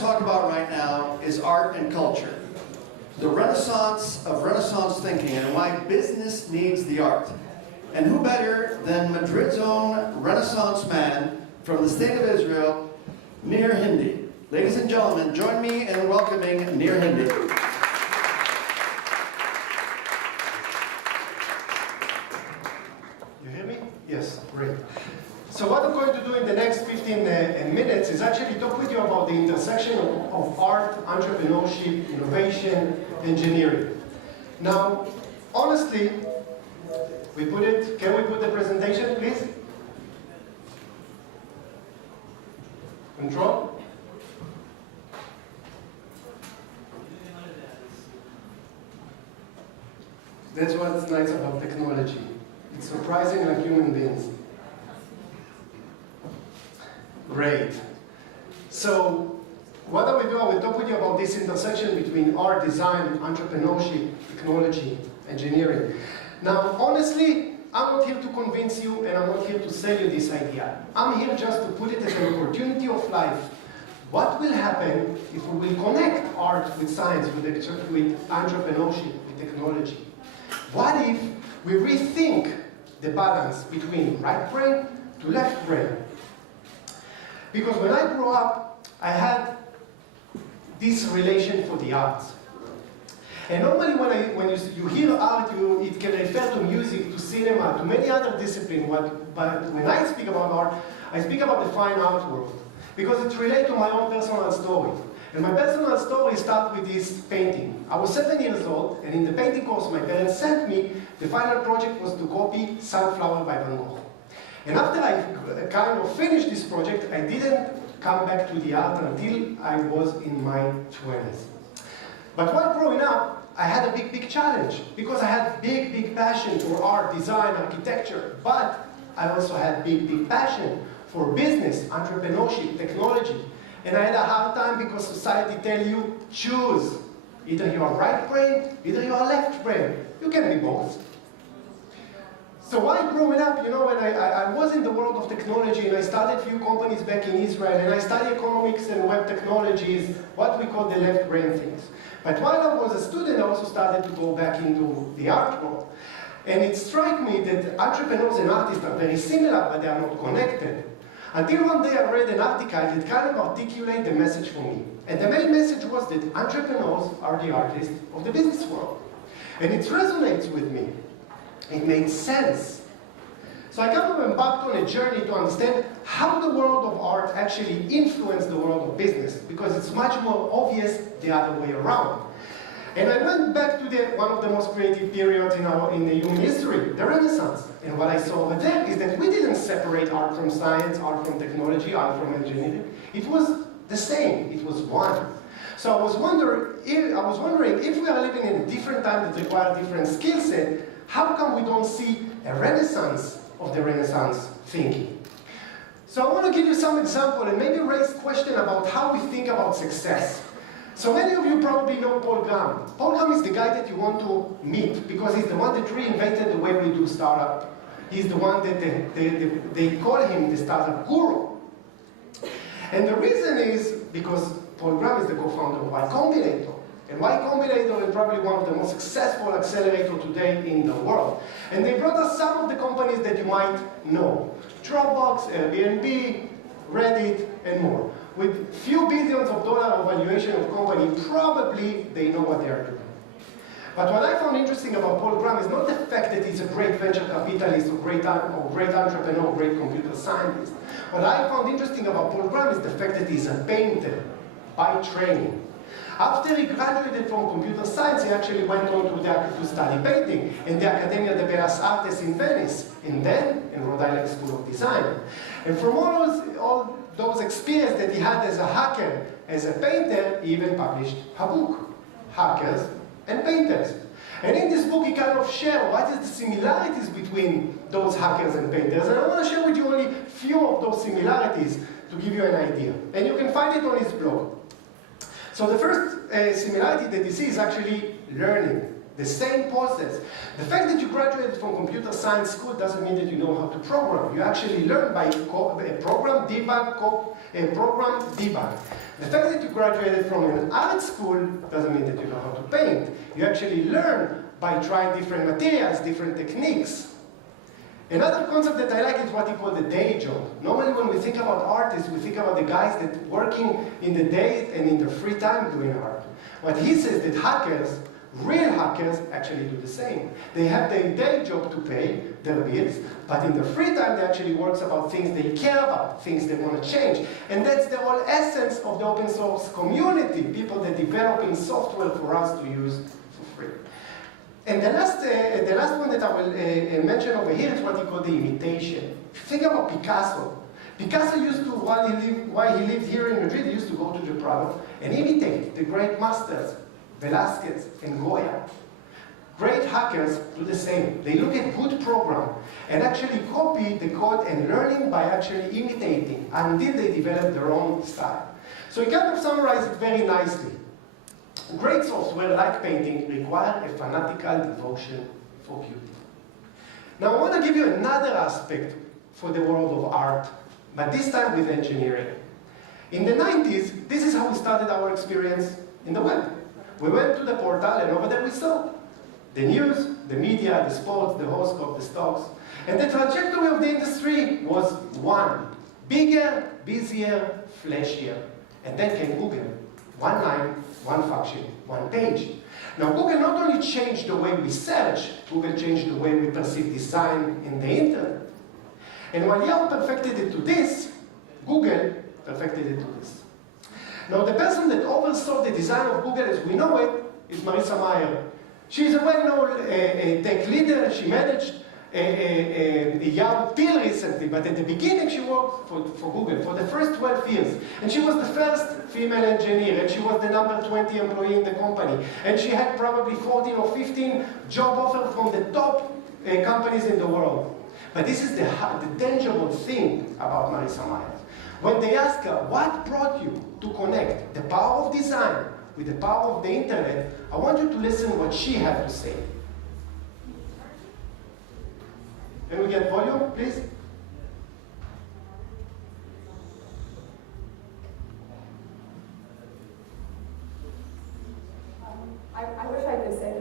talk about right now is art and culture. The renaissance of Renaissance thinking and why business needs the art. And who better than Madrid's own Renaissance man from the state of Israel, Nir Hindi. Ladies and gentlemen, join me in welcoming Nir Hindi. You hear me? Yes, great. So what I'm going to do in the next 15 minutes is actually talk with you about the intersection of art, entrepreneurship, innovation, engineering. Now, honestly, can we put the presentation, please? Control? That's what's nice about technology. It's surprising like human beings. Great. So, what I will do, I will talk with you about this intersection between art, design, entrepreneurship, technology, engineering. Now, honestly, I'm not here to convince you and I'm not here to sell you this idea. I'm here just to put it as an opportunity of life. What will happen if we will connect art with science, with entrepreneurship, with technology? What if we rethink the balance between right brain to left brain? Because when I grew up, I had this relation for the arts. And normally when you hear art, it can refer to music, to cinema, to many other disciplines. But when I speak about art, I speak about the fine art world. Because it relates to my own personal story. And my personal story starts with this painting. I was 7 years old, and in the painting course my parents sent me, the final project was to copy Sunflower by Van Gogh. And after I kind of finished this project, I didn't come back to the art until I was in my 20s. But while growing up, I had a big challenge, because I had big passion for art, design, architecture, but I also had big passion for business, entrepreneurship, technology. And I had a hard time because society tells you, choose. Either you are right brain, either you are left brain. You can be both. So while growing up, you know, when I was in the world of technology and I started a few companies back in Israel and I studied economics and web technologies, what we call the left brain things. But while I was a student, I also started to go back into the art world. And it struck me that entrepreneurs and artists are very similar, but they are not connected. Until one day I read an article that kind of articulated the message for me. And the main message was that entrepreneurs are the artists of the business world. And it resonates with me. It made sense. So I kind of embarked on a journey to understand how the world of art actually influenced the world of business, because it's much more obvious the other way around. And I went back to one of the most creative periods in the human history, the Renaissance. And what I saw over there is that we didn't separate art from science, art from technology, art from engineering. It was the same. It was one. So I was wondering if we are living in a different time that requires different skill set, how come we don't see a renaissance of the Renaissance thinking? So I want to give you some example and maybe raise question about how we think about success. So many of you probably know Paul Graham. Paul Graham is the guy that you want to meet because he's the one that reinvented the way we do startup. He's the one that they call him the startup guru. And the reason is because Paul Graham is the co-founder of Y Combinator. And Y Combinator is probably one of the most successful accelerators today in the world. And they brought us some of the companies that you might know. Dropbox, Airbnb, Reddit, and more. With few billions of dollars of valuation of company, probably they know what they are doing. But what I found interesting about Paul Graham is not the fact that he's a great venture capitalist or great entrepreneur or great computer scientist. What I found interesting about Paul Graham is the fact that he's a painter by training. After he graduated from computer science, he actually went on to study painting in the Accademia de Bellas Artes in Venice, and then in Rhode Island School of Design. And from all those experiences that he had as a hacker, as a painter, he even published a book, Hackers and Painters. And in this book, he kind of shared what is the similarities between those hackers and painters. And I want to share with you only a few of those similarities to give you an idea. And you can find it on his blog. So the first similarity that you see is actually learning. The same process. The fact that you graduated from computer science school doesn't mean that you know how to program. You actually learn by program, debug. The fact that you graduated from an art school doesn't mean that you know how to paint. You actually learn by trying different materials, different techniques. Another concept that I like is what he called the day job. Normally when we think about artists, we think about the guys that working in the day and in their free time doing art. But he says that hackers, real hackers, actually do the same. They have their day job to pay their bills, but in their free time they actually work about things they care about, things they want to change. And that's the whole essence of the open source community, people that developing software for us to use for free. And the last one that I will mention over here is what he called the imitation. Think about Picasso. Picasso used to, while he lived here in Madrid, he used to go to the Prado and imitate the great masters, Velázquez and Goya. Great hackers do the same. They look at good program and actually copy the code and learning by actually imitating until they develop their own style. So he kind of summarized it very nicely. Great software, like painting, require a fanatical devotion for beauty. Now I want to give you another aspect for the world of art, but this time with engineering. In the 90s, this is how we started our experience in the web. We went to the portal and over there we saw the news, the media, the sports, the horoscope, the stocks. And the trajectory of the industry was one: bigger, busier, flashier. And then came Google. One line, one function, one page. Now Google not only changed the way we search, Google changed the way we perceive design in the internet. And while Yahoo perfected it to this, Google perfected it to this. Now the person that oversaw the design of Google as we know it is Marissa Mayer. She is a well-known tech leader. She managed Yahoo till recently, but at the beginning she worked for Google for the first 12 years. And she was the first female engineer, and she was the number 20 employee in the company. And she had probably 14 or 15 job offers from the top companies in the world. But this is the tangible thing about Marissa Mayer. When they ask her, what brought you to connect the power of design with the power of the internet, I want you to listen what she had to say. Can we get volume, please? I wish I could say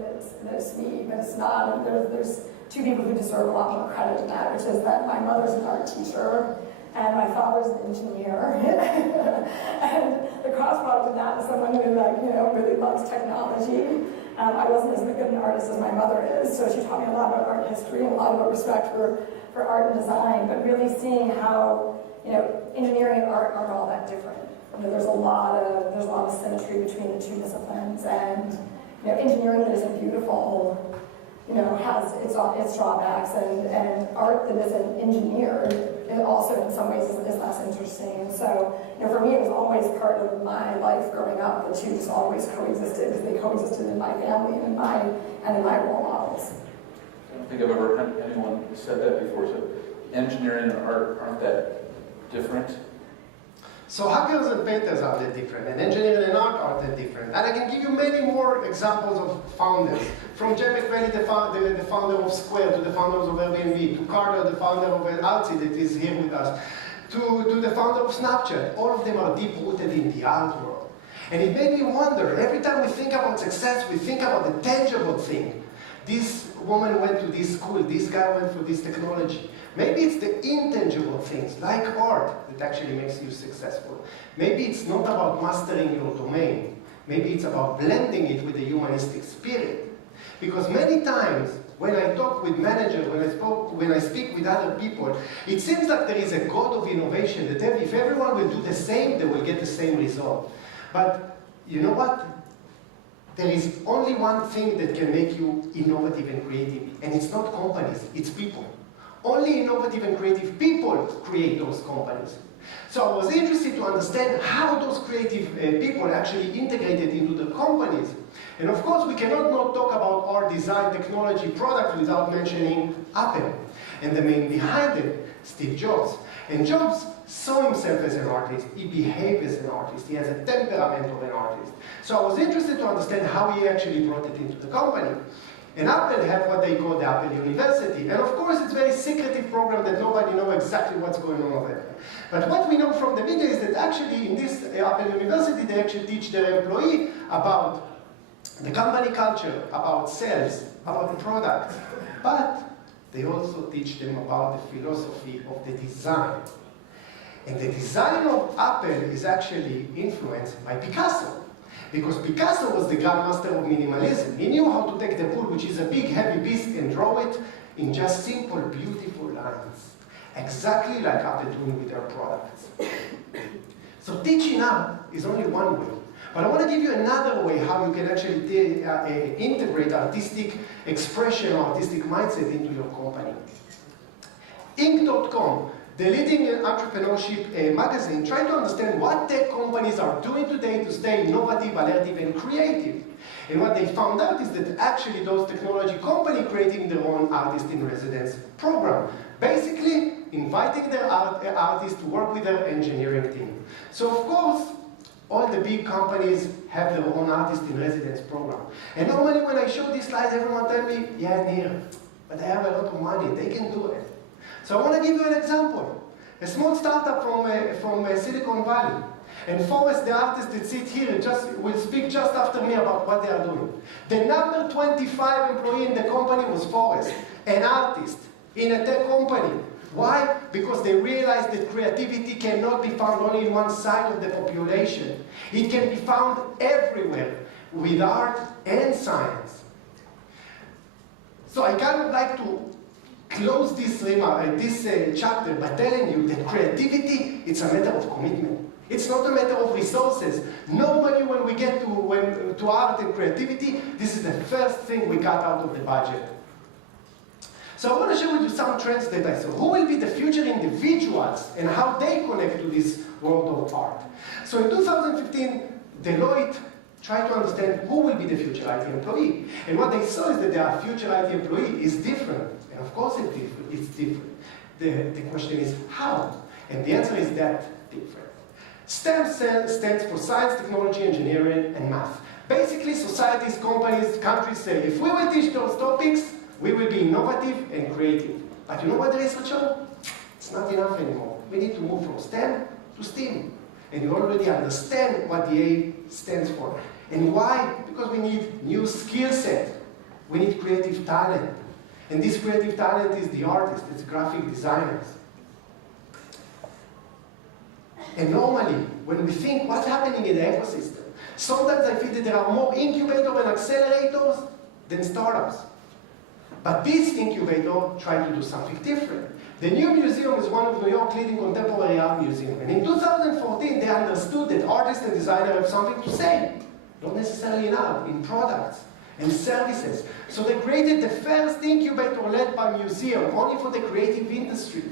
that it's me, but it's not. And there's two people who deserve a lot more credit than that, which is that my mother's an art teacher and my father's an engineer. And the cross product of that is someone who really loves technology. I wasn't as good an artist as my mother is, so she taught me a lot about art history and a lot about respect for art and design, but really seeing how engineering and art aren't all that different. There's a lot of symmetry between the two disciplines, and engineering that isn't beautiful has its drawbacks, and art that isn't engineered, it also in some ways is less interesting. So for me, it was always part of my life growing up. The two just always coexisted, because they coexisted in my family and in my role models. I don't think I've ever heard anyone said that before. So engineering and art aren't that different? So hackers and painters are that different, and engineering and art are that different. And I can give you many more examples of founders. From Jim McVeigh, the founder of Square, to the founders of Airbnb, to Carter, the founder of Altsy that is here with us, to the founder of Snapchat. All of them are deep-rooted in the art world. And it made me wonder, every time we think about success, we think about the tangible thing. This woman went to this school, this guy went for this technology. Maybe it's the intangible things, like art, that actually makes you successful. Maybe it's not about mastering your domain. Maybe it's about blending it with the humanistic spirit. Because many times, when I talk with managers, when I speak with other people, it seems like there is a god of innovation, that if everyone will do the same, they will get the same result. But you know what? There is only one thing that can make you innovative and creative, and it's not companies, it's people. Only innovative and creative people create those companies. So I was interested to understand how those creative people actually integrated into the companies. And of course, we cannot not talk about our design technology product without mentioning Apple and the man behind it, Steve Jobs. And Jobs saw himself as an artist. He behaved as an artist. He has a temperament of an artist. So I was interested to understand how he actually brought it into the company. And Apple have what they call the Apple University. And of course, it's a very secretive program that nobody knows exactly what's going on over there. But what we know from the media is that actually in this Apple University, they actually teach their employee about the company culture, about sales, about the product. But they also teach them about the philosophy of the design. And the design of Apple is actually influenced by Picasso. Because Picasso was the grandmaster of minimalism. He knew how to take the wood, which is a big, heavy beast, and draw it in just simple, beautiful lines. Exactly like Apple doing with their products. So teaching art is only one way. But I want to give you another way how you can actually integrate artistic expression or artistic mindset into your company. Inc.com, the leading entrepreneurship magazine, tried to understand what tech companies are doing today to stay innovative, alertive, and creative. And what they found out is that actually those technology companies creating their own artist in residence program, basically inviting their artists to work with their engineering team. So of course, all the big companies have their own artist in residence program. And normally when I show these slides, everyone tell me, yeah, Nir, but they have a lot of money, they can do it. So I want to give you an example. A small startup from Silicon Valley. And Forrest, the artist that sits here, will speak just after me about what they are doing. The number 25 employee in the company was Forrest, an artist in a tech company. Why? Because they realized that creativity cannot be found only in one side of the population. It can be found everywhere with art and science. So I kind of like to close this chapter by telling you that creativity, it's a matter of commitment. It's not a matter of resources. Normally when we get to art and creativity, this is the first thing we cut out of the budget. So I want to share with you some trends that I saw. Who will be the future individuals and how they connect to this world of art? So in 2015, Deloitte tried to understand who will be the future IT employee. And what they saw is that their future IT employee is different. And of course it's different. The question is how? And the answer is that different. STEM stands for science, technology, engineering, and math. Basically, societies, companies, countries say, if we will teach those topics, we will be innovative and creative. But you know what the research shows? It's not enough anymore. We need to move from STEM to STEAM. And you already understand what the A stands for. And why? Because we need new skill set. We need creative talent. And this creative talent is the artist, it's graphic designers. And normally, when we think what's happening in the ecosystem, sometimes I feel that there are more incubators and accelerators than startups. But this incubator tried to do something different. The New Museum is one of New York's leading contemporary art museums. And in 2014, they understood that artists and designers have something to say. Not necessarily in art, in products and services. So they created the first incubator led by museum, only for the creative industry,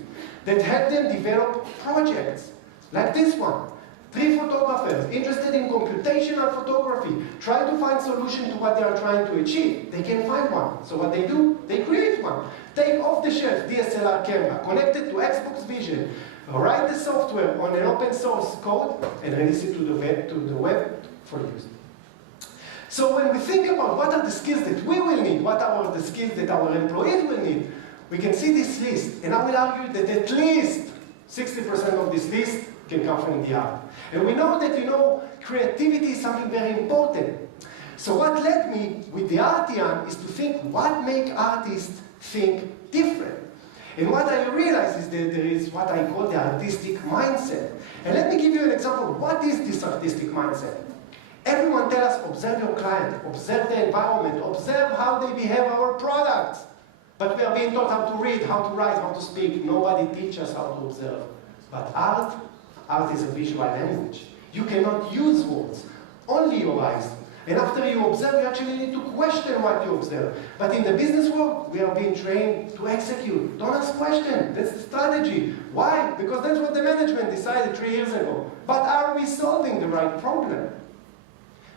that helped them develop projects. Like this one. 3 photographers interested in computational photography, trying to find solution to what they are trying to achieve. They can find one. So what they do, they create one. Take off-the-shelf DSLR camera, connect it to Xbox Vision, write the software on an open source code, and release it to the web for use. So when we think about what are the skills that we will need, what are the skills that our employees will need, we can see this list. And I will argue that at least 60% of this list can come from the art. And we know that, creativity is something very important. So what led me with the Artian is to think what makes artists think different. And what I realized is that there is what I call the artistic mindset. And let me give you an example. What is this artistic mindset? Everyone tells us, observe your client, observe the environment, observe how they behave our products. But we are being taught how to read, how to write, how to speak. Nobody teaches us how to observe. But art is a visual language. You cannot use words, only your eyes. And after you observe, you actually need to question what you observe. But in the business world, we are being trained to execute. Don't ask questions. That's the strategy. Why? Because that's what the management decided 3 years ago. But are we solving the right problem?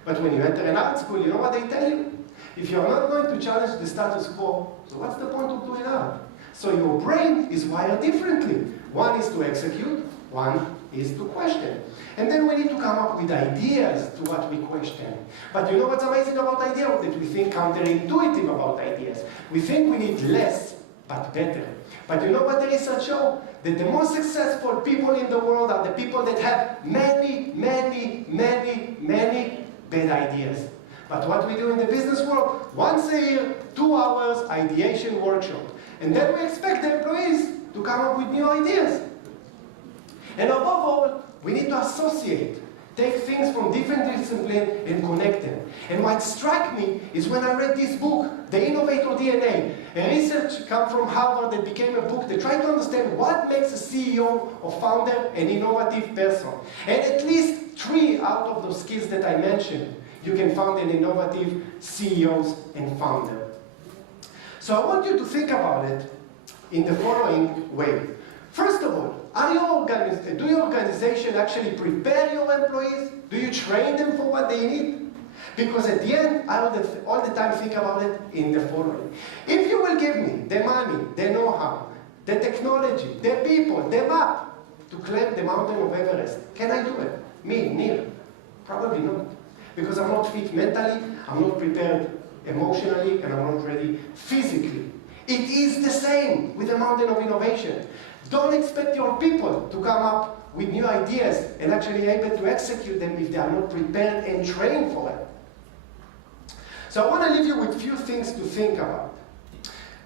But when you enter an art school, you know what they tell you? If you're not going to challenge the status quo, so what's the point of doing art? So your brain is wired differently. One is to execute, one is to question. And then we need to come up with ideas to what we question. But you know what's amazing about ideas? That we think counterintuitive about ideas. We think we need less, but better. But you know what the research shows? That the most successful people in the world are the people that have many, many, many, many bad ideas. But what we do in the business world, once a year, 2 hours ideation workshop. And then we expect the employees to come up with new ideas. And above all, we need to associate, take things from different disciplines and connect them. And what struck me is when I read this book, The Innovator DNA, a research come from Harvard that became a book that tried to understand what makes a CEO or founder an innovative person. And at least 3 out of those skills that I mentioned, you can find in innovative CEOs and founders. So I want you to think about it in the following way. First of all, do your organization actually prepare your employees? Do you train them for what they need? Because at the end, I would all the time think about it in the following. If you will give me the money, the know-how, the technology, the people, the map to climb the mountain of Everest, can I do it? Me, Nir? Probably not. Because I'm not fit mentally, I'm not prepared emotionally, and I'm not ready physically. It is the same with the mountain of innovation. Don't expect your people to come up with new ideas and actually able to execute them if they are not prepared and trained for it. So I want to leave you with a few things to think about.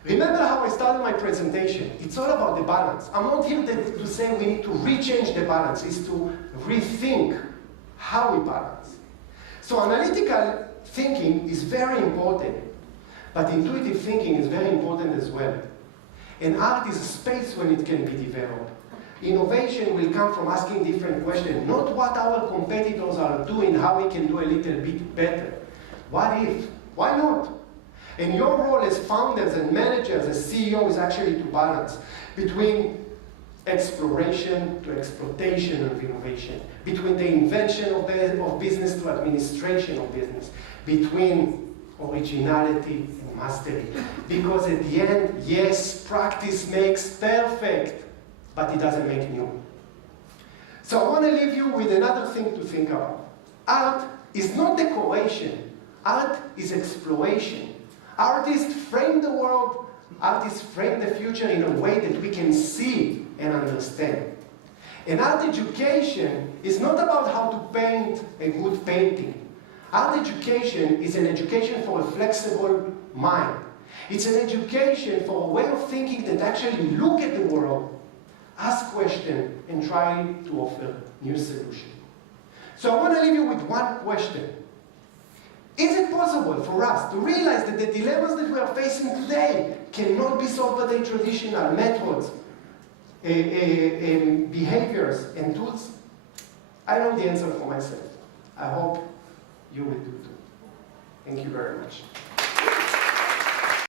Remember how I started my presentation? It's all about the balance. I'm not here to say we need to rechange the balance. It's to rethink how we balance. So analytical thinking is very important, but intuitive thinking is very important as well. And art is a space when it can be developed. Innovation will come from asking different questions, not what our competitors are doing, how we can do a little bit better. What if? Why not? And your role as founders and managers, as CEO, is actually to balance between exploration to exploitation of innovation, between the invention of business to administration of business, between originality and mastery. Because at the end, yes, practice makes perfect, but it doesn't make new. So I want to leave you with another thing to think about. Art is not decoration. Art is exploration. Artists frame the world, artists frame the future in a way that we can see and understand. And art education is not about how to paint a good painting. Art education is an education for a flexible mind. It's an education for a way of thinking that actually look at the world, ask questions, and try to offer new solutions. So I want to leave you with one question. Is it possible for us to realize that the dilemmas that we are facing today cannot be solved by the traditional methods, behaviors, and tools? I know the answer for myself. I hope you will do too. Thank you very much.